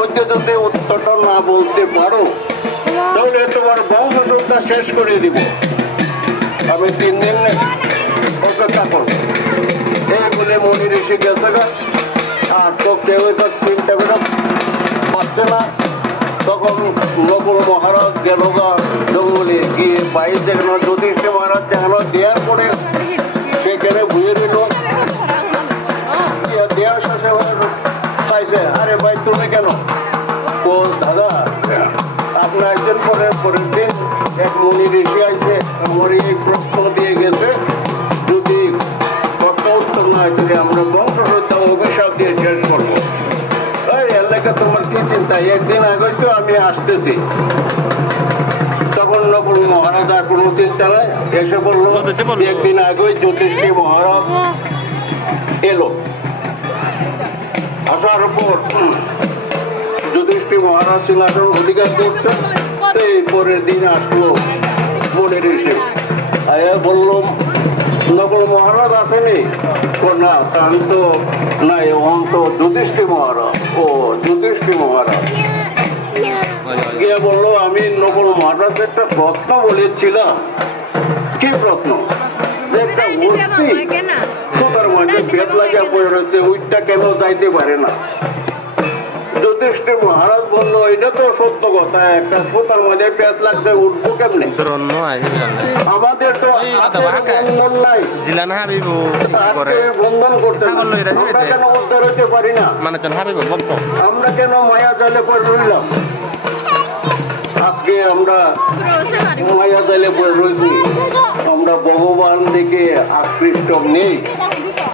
যদি উত্তরটা না বলতে পারো তাহলে তোমার বংশটা শেষ করে দিব। আমি 3 দিন অপেক্ষা করবো এই বলে মনির এসে গেছে গা। আর তো কেউ তো চিন্তা করে পাচ্ছে না। তখন নকুল মহারাজ গেল গা জঙ্গলে গিয়ে বাইরে যেখানে যুধিষ্ঠির মহারাজ যেখানে দেয়ার পরে সেখানে বুঝে দিল। দেওয়া শেষে চাইছে, আরে ভাই তুমি কেন? তো দাদা আপনার একজন পরের দিন এক মনি ঋষি আছে, আমার এই প্রশ্ন দিয়ে গেছে, যদি প্রশ্ন উত্তর না হয় আমরা বংশ হত্যা অভিশাপ দিয়ে শেষ করবো। এলাকা তোমার কি চিন্তা? একদিন আগে তো আমি আসতেছি। তখন নকুল মহারাজ আর কোনো চিন্তা নাই, এসে বললো একদিন আগে যুধিষ্ঠির মহারাজ এলো। আসার পর যুধিষ্ঠির মহারাজ সিংহাসন অধিকার করছে। এই পরের দিন আসলো মনির ঋষি, আয়া বললাম নকুল মহারাজ আসেনি? না তান তো নাই, অন্ত যুধিষ্ঠির মহারাজ। ও যুধিষ্ঠির মহারাজ গিয়ে বললো আমি নকুল মহারাজ একটা প্রশ্ন বলেছিলাম। কি প্রশ্ন? একটা মূর্তি সুতার মধ্যে পেট লাগিয়া পড়ে রয়েছে, ওইটা কেন যাইতে পারে না? যুধিষ্ঠির মহারাজ বললো এটা তো সত্য কথা, একটা সুতার মধ্যে পেট লাগছে, উঠবো কেমনে? আমাদের তো বন্ধন নাই, বন্ধন করতে আমরা কেন উদ্ধার হইতে পারি না? আমরা কেন মায়া জালে পড়ে রইলাম? আজকে আমরা মায়া জালে পড়ে রয়েছি, আমরা ভগবান দিকে আকৃষ্ট নেই।